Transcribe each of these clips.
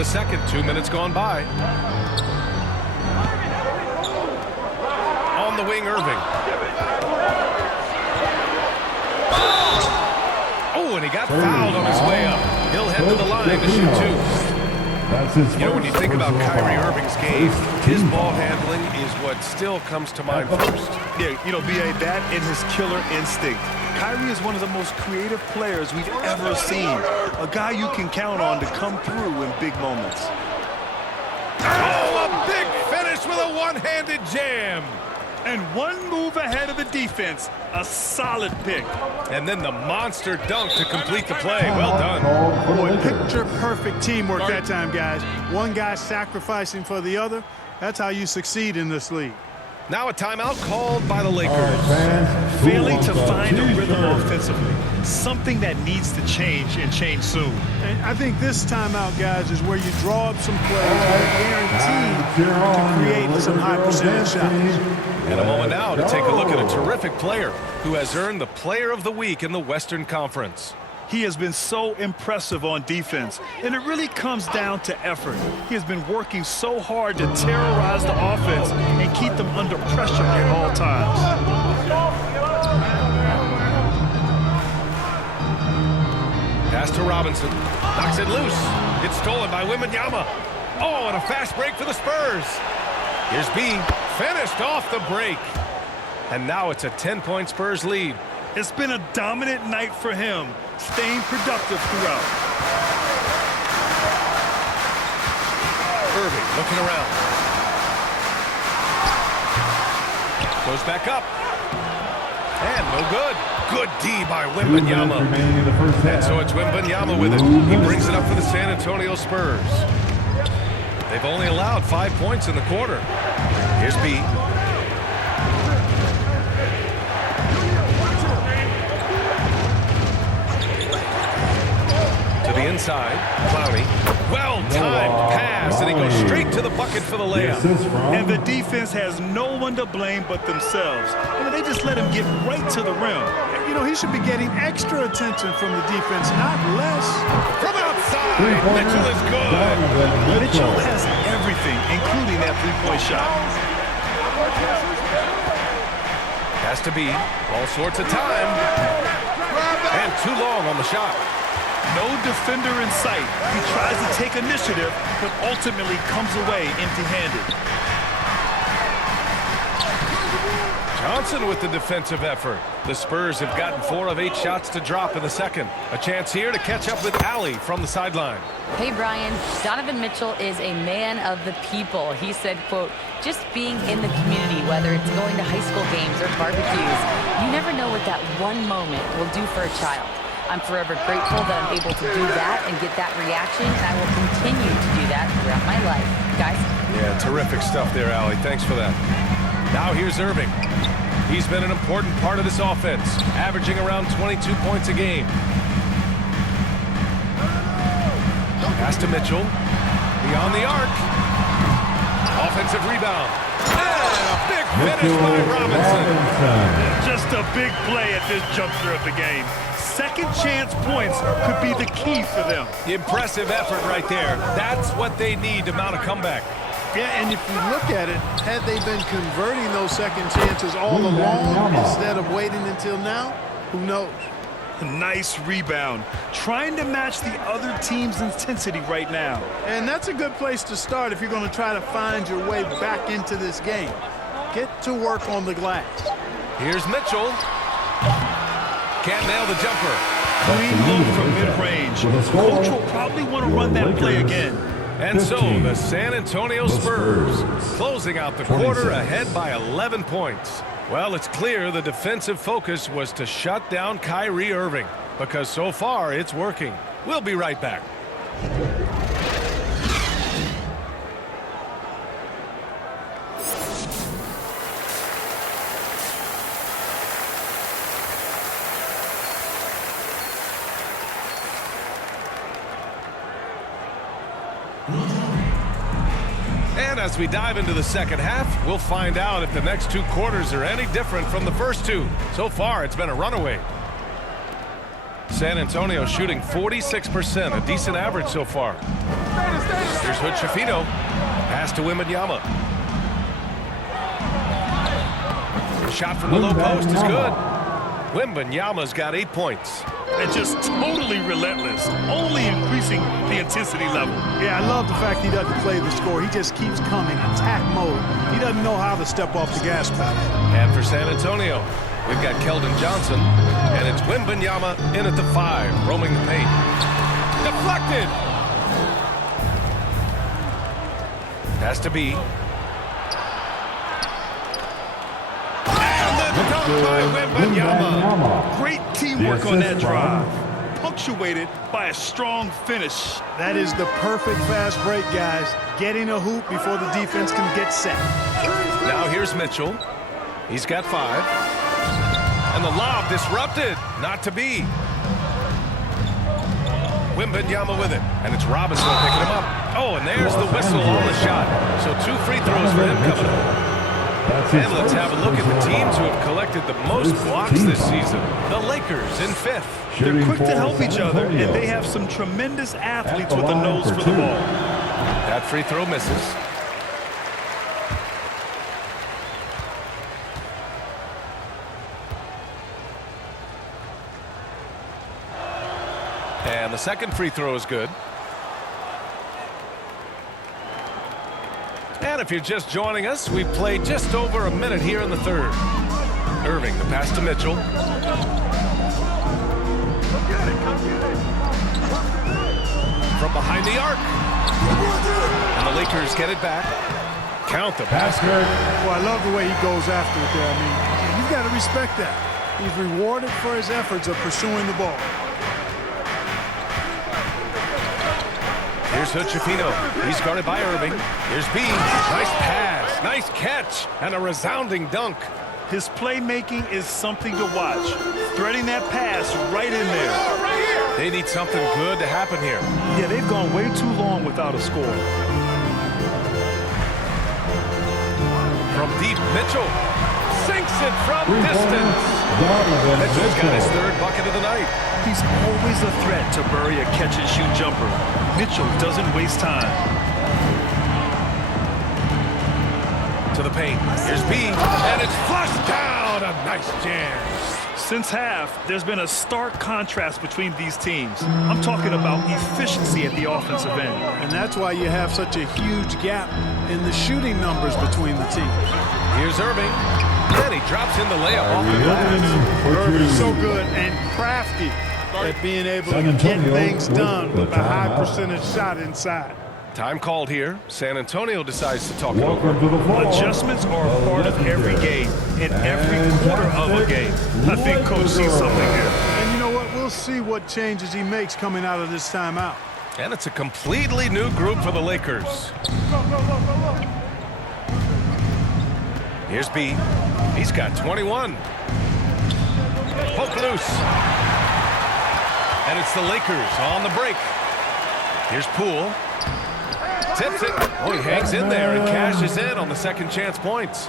the second, 2 minutes gone by. On the wing, Irving. Oh, and he got fouled on his way up. He'll head to the line to shoot two. You know, when you think about Kyrie Irving's game, his ball handling is what still comes to mind first. Yeah, you know, B.A., that and his killer instinct. Kyrie is one of the most creative players we've ever seen. A guy you can count on to come through in big moments. Oh, a big finish with a one-handed jam. And one move ahead of the defense. A solid pick. And then the monster dunk to complete the play. Well done. Boy, picture-perfect teamwork that time, guys. One guy sacrificing for the other. That's how you succeed in this league. Now a timeout called by the Lakers. Failing to find a rhythm offensively. Something that needs to change and change soon. And I think this timeout, guys, is where you draw up some plays that are guaranteed to create some high percentage shots. And a moment now to take a look at a terrific player who has earned the Player of the Week in the Western Conference. He has been so impressive on defense, and it really comes down to effort. He has been working so hard to terrorize the offense and keep them under pressure at all times. Pass to Robinson. Knocks it loose. It's stolen by Wembanyama. Oh, and a fast break for the Spurs. Here's B. Finished off the break. And now it's a 10-point Spurs lead. It's been a dominant night for him, staying productive throughout. Irving looking around. Goes back up. And no good. Good D by Wembanyama. And so it's Wembanyama with it. He brings it up for the San Antonio Spurs. They've only allowed 5 points in the quarter. Here's B. To the inside, Clowney. Well-timed pass, and he goes straight to the bucket for the layup. And the defense has no one to blame but themselves. I mean, they just let him get right to the rim. You know, he should be getting extra attention from the defense, not less. From outside, Mitchell is good. Mitchell has everything, including that three-point shot. Has to be all sorts of time. And too long on the shot. No defender in sight. He tries to take initiative, but ultimately comes away empty-handed. Johnson with the defensive effort. The Spurs have gotten 4 of 8 shots to drop in the second. A chance here to catch up with Allie from the sideline. Hey, Brian. Donovan Mitchell is a man of the people. He said, quote, just being in the community, whether it's going to high school games or barbecues, you never know what that one moment will do for a child. I'm forever grateful that I'm able to do that and get that reaction, and I will continue to do that throughout my life. Guys? Yeah, terrific stuff there, Allie. Thanks for that. Now here's Irving. He's been an important part of this offense, averaging around 22 points a game. Pass to Mitchell. Beyond the arc. Offensive rebound. And a big finish by Robinson. Just a big play at this juncture of the game. Second chance points could be the key for them. Impressive effort right there. That's what they need to mount a comeback. Yeah, and if you look at it, had they been converting those second chances all along instead of waiting until now, who knows? Nice rebound. Trying to match the other team's intensity right now. And that's a good place to start if you're going to try to find your way back into this game. Get to work on the glass. Here's Mitchell. Can't nail the jumper. Clean look from mid-range. Coach will probably want to run that play again. And so the San Antonio Spurs closing out the quarter ahead by 11 points. Well, it's clear the defensive focus was to shut down Kyrie Irving because so far it's working. We'll be right back. And as we dive into the second half, we'll find out if the next 2 quarters are any different from the first 2. So far, it's been a runaway. San Antonio shooting 46%, a decent average so far. Here's Hood-Schifino. Pass to Wembanyama. Shot from the low post is good. Wembanyama's got 8 points. And just totally relentless, only increasing the intensity level. Yeah, I love the fact he doesn't play the score. He just keeps coming, attack mode. He doesn't know how to step off the gas pedal. And for San Antonio, we've got Keldon Johnson, and it's Wembanyama in at the 5, roaming the paint. Deflected! Has to be. And the dunk by Wembanyama. Great teamwork on that drive, punctuated by a strong finish. That is the perfect fast break, guys. Getting a hoop before the defense can get set. Now here's Mitchell. He's got 5. And the lob disrupted. Not to be. Wembanyama with it. And it's Robinson picking him up. Oh, and there's the whistle on the shot. So 2 free throws for him coming up. And let's have a look at the teams who have collected the most blocks this season. The Lakers in 5th. They're quick to help each other, and they have some tremendous athletes with a nose for the ball. That free throw misses. And the second free throw is good. And if you're just joining us, we've played just over a minute here in the 3rd. Irving, the pass to Mitchell. From behind the arc. And the Lakers get it back. Count the basket. Well, I love the way he goes after it there. I mean, you've got to respect that. He's rewarded for his efforts of pursuing the ball. Here's Hood-Schifino. He's guarded by Irving. Here's B. Nice pass. Nice catch. And a resounding dunk. His playmaking is something to watch. Threading that pass right in there. They need something good to happen here. Yeah, they've gone way too long without a score. From deep, Mitchell sinks it from distance. Mitchell's got his 3rd bucket of the night. He's always a threat to bury a catch-and-shoot jumper. Mitchell doesn't waste time. To the paint. Here's B. And it's flushed down. A nice jam. Since half, there's been a stark contrast between these teams. I'm talking about efficiency at the offensive end. And that's why you have such a huge gap in the shooting numbers between the teams. Here's Irving. Then he drops in the layup off the glass. Irving's so good and crafty at being able to get things done with a high percentage shot inside. Time called here. San Antonio decides to talk it over. Adjustments are a part of every game, in every quarter of a game. I think Coach sees something here. And you know what? We'll see what changes he makes coming out of this timeout. And it's a completely new group for the Lakers. Here's B. He's got 21. Poke loose. And it's the Lakers on the break. Here's Poole. Tips it. Oh, he hangs in there and cashes in on the second chance points.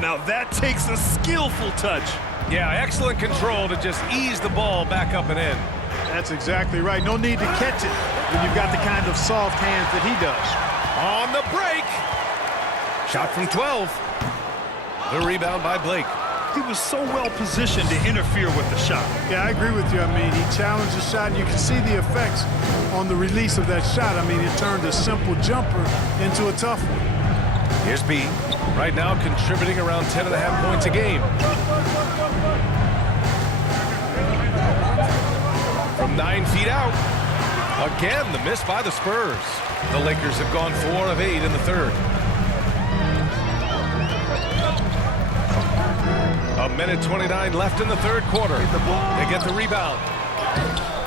Now that takes a skillful touch. Yeah, excellent control to just ease the ball back up and in. That's exactly right. No need to catch it when you've got the kind of soft hands that he does. On the break. Shot from 12. The rebound by Blake. He was so well positioned to interfere with the shot. Yeah, I agree with you. I mean, he challenged the shot, and you can see the effects on the release of that shot. I mean, it turned a simple jumper into a tough one. Here's B. Right now contributing around 10.5 points a game. From 9 feet out. Again, the miss by the Spurs. The Lakers have gone 4 of 8 in the 3rd. A minute 29 left in the 3rd quarter. They get the rebound.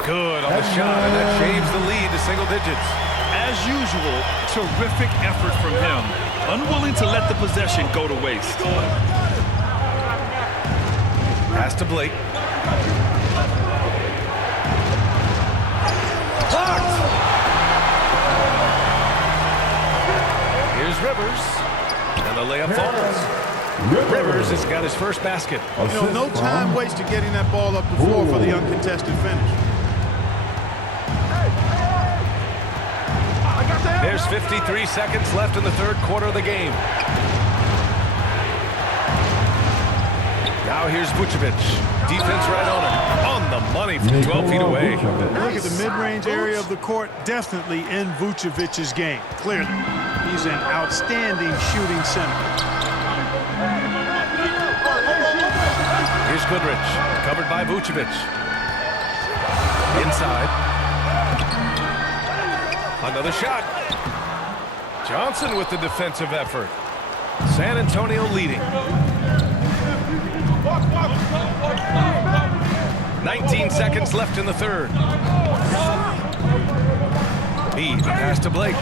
Good on the shot, and that shaves the lead to single digits. As usual, terrific effort from him. Unwilling to let the possession go to waste. Pass to Blake. Blocked! Here's Rivers. And the layup falls. Rivers has got his first basket. You know, no time wasted getting that ball up the floor for the uncontested finish. 53 seconds left in the third quarter of the game. Now here's Vucevic. Defense right on him. On the money from 12 feet away. Look at the mid-range area of the court. Definitely in Vucevic's game. Clearly, he's an outstanding shooting center. Here's Goodrich. Covered by Vucevic. Inside. Another shot. Johnson with the defensive effort. San Antonio leading. 19 seconds left in the third. B, the pass to Blake.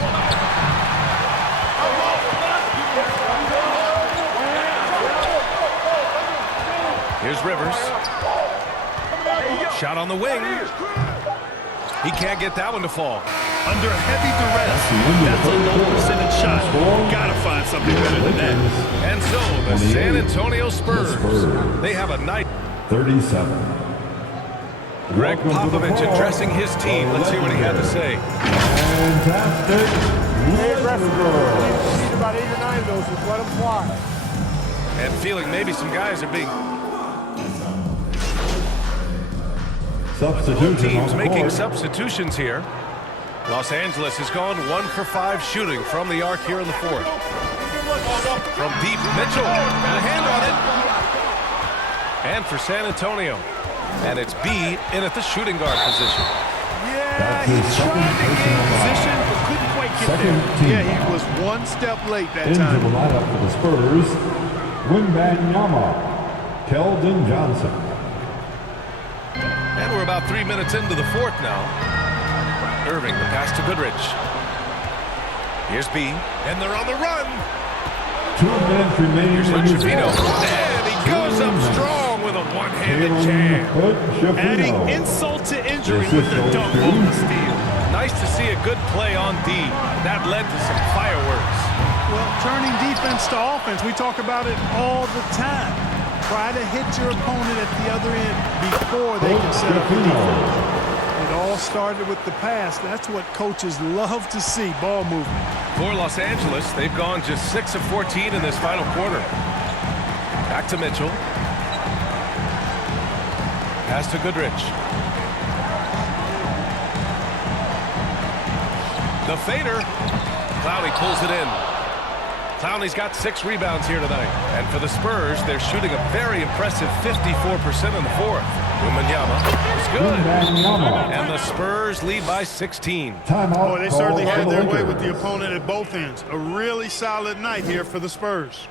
Here's Rivers. Shot on the wing. He can't get that one to fall. Under heavy duress, that's a low percentage shot. Gotta find something better than that. And so the San Antonio Spurs, they have a night. 37. Greg Popovich addressing his team. Let's hear what he had to say. Fantastic. Need about 8 or 9 of those. Just let them fly. And feeling maybe some guys are being Substitution teams on the making court. substitutions here. Los Angeles has gone 1 for 5 shooting from the arc here in the fourth. From deep, Mitchell, got a hand on it. And for San Antonio, and it's B in at the shooting guard position. Yeah, he tried to gain position, but couldn't quite get Second there. team. Yeah, he was one step late that Into time. the lineup for the Spurs, Wembanyama, Keldon Johnson. And we're about 3 minutes into the fourth now. Irving, the pass to Goodrich. Here's B, and they're on the run. 2 minutes remaining Here's in this Trevino, half. and he goes up strong with a one-handed jam. Adding insult to injury with the dunk on the steal. Nice to see a good play on D. That led to some fireworks. Well, turning defense to offense, we talk about it all the time. Try to hit your opponent at the other end before they can set up the defense. It all started with the pass. That's what coaches love to see, ball movement. For Los Angeles, they've gone just 6 of 14 in this final quarter. Back to Mitchell. Pass to Goodrich. The fader. Clowney pulls it in. Clowney's got 6 rebounds here tonight. And for the Spurs, they're shooting a very impressive 54% in the fourth. Wembanyama is good. And the Spurs lead by 16. Timeout. Boy, they certainly called had for their the way Lakers. with the opponent at both ends. A really solid night here for the Spurs.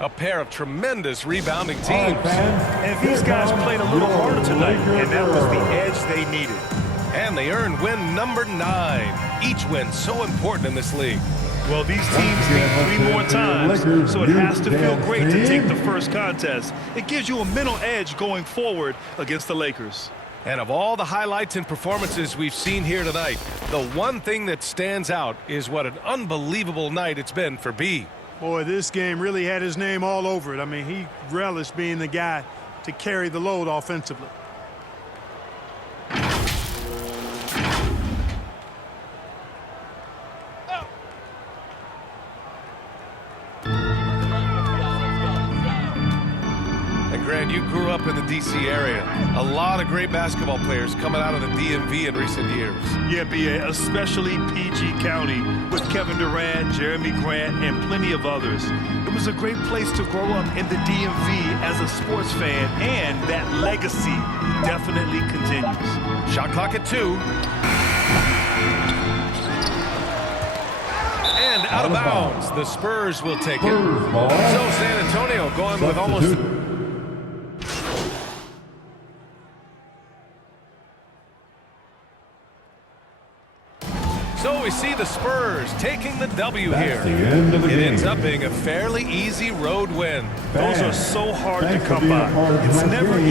A pair of tremendous rebounding All right, teams. fans, And these guys played a little harder tonight, and that was the edge they needed. And they earned win number 9. Each win so important in this league. Well, these teams meet 3 more times, so it has to feel great to take the first contest. It gives you a mental edge going forward against the Lakers. And of all the highlights and performances we've seen here tonight, the one thing that stands out is what an unbelievable night it's been for B. Boy, this game really had his name all over it. I mean, he relished being the guy to carry the load offensively. And Grant, you grew up in the D.C. area. A lot of great basketball players coming out of the DMV in recent years. Yeah, B.A., especially PG County with Kevin Durant, Jeremy Grant, and plenty of others. It was a great place to grow up in the DMV as a sports fan, and that legacy definitely continues. Shot clock at 2. And out of bounds. The Spurs will take it. Spurs ball. So San Antonio going with almost... Substitute. So we see the Spurs taking the W That's here. the end of the It game. ends up being a fairly easy road win. Those are so hard Thanks to for come being a by. part of It's tonight's never game.